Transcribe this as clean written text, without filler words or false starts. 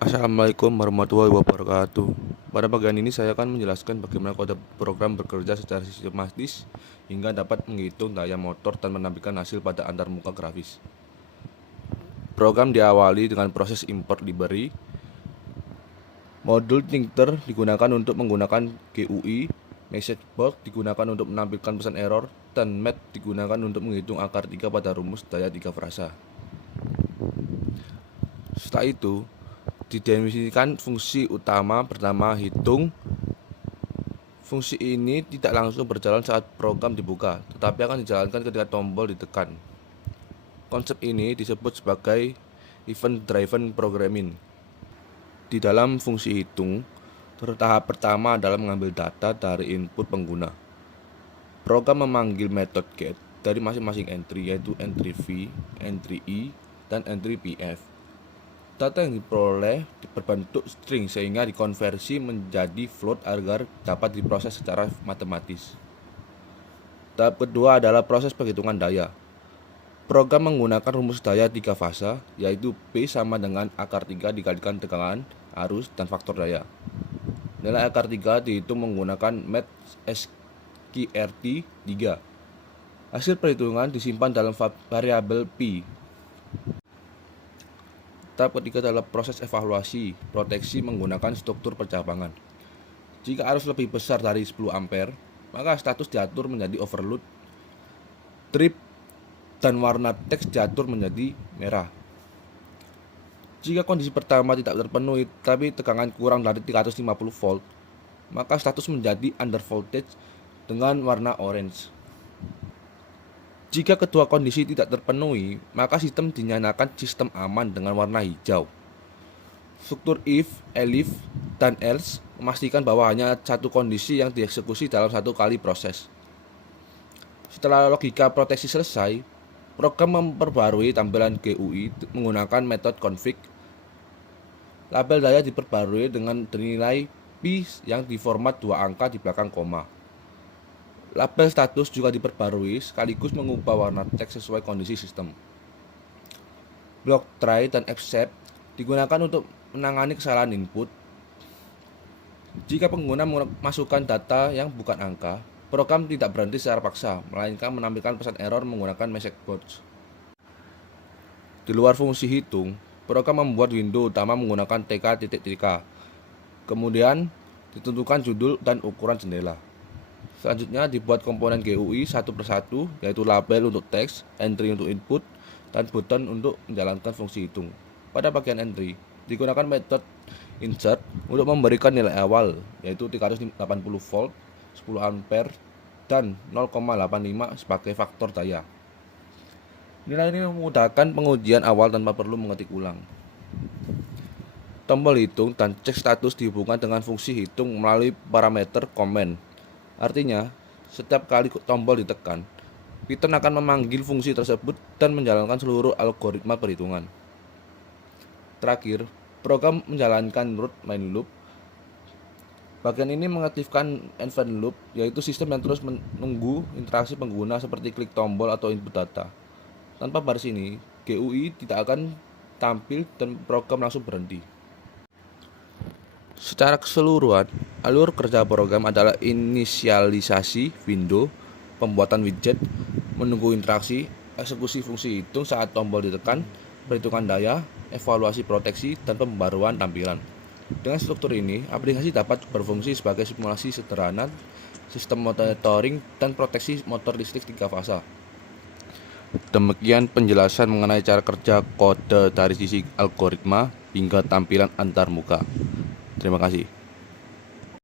Assalamualaikum warahmatullahi wabarakatuh. Pada bagian ini saya akan menjelaskan bagaimana kode program bekerja secara sistematis hingga dapat menghitung daya motor dan menampilkan hasil pada antarmuka grafis. Program diawali dengan proses import library. Modul Tinker digunakan untuk menggunakan GUI, message box digunakan untuk menampilkan pesan error, dan math digunakan untuk menghitung akar 3 pada rumus daya 3 frasa. Setelah itu, didefinisikan fungsi utama bernama hitung. Fungsi ini tidak langsung berjalan saat program dibuka, tetapi akan dijalankan ketika tombol ditekan. Konsep ini disebut sebagai event-driven programming. Di dalam fungsi hitung, tahap pertama adalah mengambil data dari input pengguna. Program memanggil metode get dari masing-masing entry, yaitu entry v, entry i, dan entry pf. Data yang diperoleh berbentuk string sehingga dikonversi menjadi float agar dapat diproses secara matematis. Tahap kedua adalah proses perhitungan daya. Program menggunakan rumus daya 3 fasa, yaitu P sama dengan akar 3 dikalikan tegangan, arus, dan faktor daya. Nilai akar 3 dihitung menggunakan math sqrt 3. Hasil perhitungan disimpan dalam variabel P. Tahap ketiga adalah proses evaluasi proteksi menggunakan struktur percabangan. Jika arus lebih besar dari 10 ampere, maka status diatur menjadi overload, trip, dan warna teks diatur menjadi merah. Jika kondisi pertama tidak terpenuhi tapi tegangan kurang dari 350 volt, maka status menjadi under voltage dengan warna orange. Jika kedua kondisi tidak terpenuhi, maka sistem dinyatakan sistem aman dengan warna hijau. Struktur if, elif, dan else memastikan bahwa hanya satu kondisi yang dieksekusi dalam satu kali proses. Setelah logika proteksi selesai, program memperbarui tampilan GUI menggunakan metode config. Label daya diperbarui dengan nilai P yang diformat 2 angka di belakang koma. Label status juga diperbarui sekaligus mengubah warna teks sesuai kondisi sistem. Blok try dan except digunakan untuk menangani kesalahan input. Jika pengguna memasukkan data yang bukan angka, program tidak berhenti secara paksa, melainkan menampilkan pesan error menggunakan message box. Di luar fungsi hitung, program membuat window utama menggunakan tk. Kemudian ditentukan judul dan ukuran jendela. Selanjutnya dibuat komponen GUI satu persatu, yaitu label untuk teks, entry untuk input, dan button untuk menjalankan fungsi hitung. Pada bagian entry, digunakan metode insert untuk memberikan nilai awal, yaitu 380 volt, 10 ampere, dan 0,85 sebagai faktor daya. Nilai ini memudahkan pengujian awal tanpa perlu mengetik ulang. Tombol hitung dan cek status dihubungkan dengan fungsi hitung melalui parameter comment. Artinya, setiap kali tombol ditekan, Python akan memanggil fungsi tersebut dan menjalankan seluruh algoritma perhitungan. Terakhir, program menjalankan root main loop. Bagian ini mengaktifkan event loop, yaitu sistem yang terus menunggu interaksi pengguna seperti klik tombol atau input data. Tanpa baris ini, GUI tidak akan tampil dan program langsung berhenti. Secara keseluruhan, alur kerja program adalah inisialisasi window, pembuatan widget, menunggu interaksi, eksekusi fungsi hitung saat tombol ditekan, perhitungan daya, evaluasi proteksi, dan pembaruan tampilan. Dengan struktur ini, aplikasi dapat berfungsi sebagai simulasi sederhana, sistem monitoring, dan proteksi motor listrik 3 fasa. Demikian penjelasan mengenai cara kerja kode dari sisi algoritma hingga tampilan antarmuka. Terima kasih.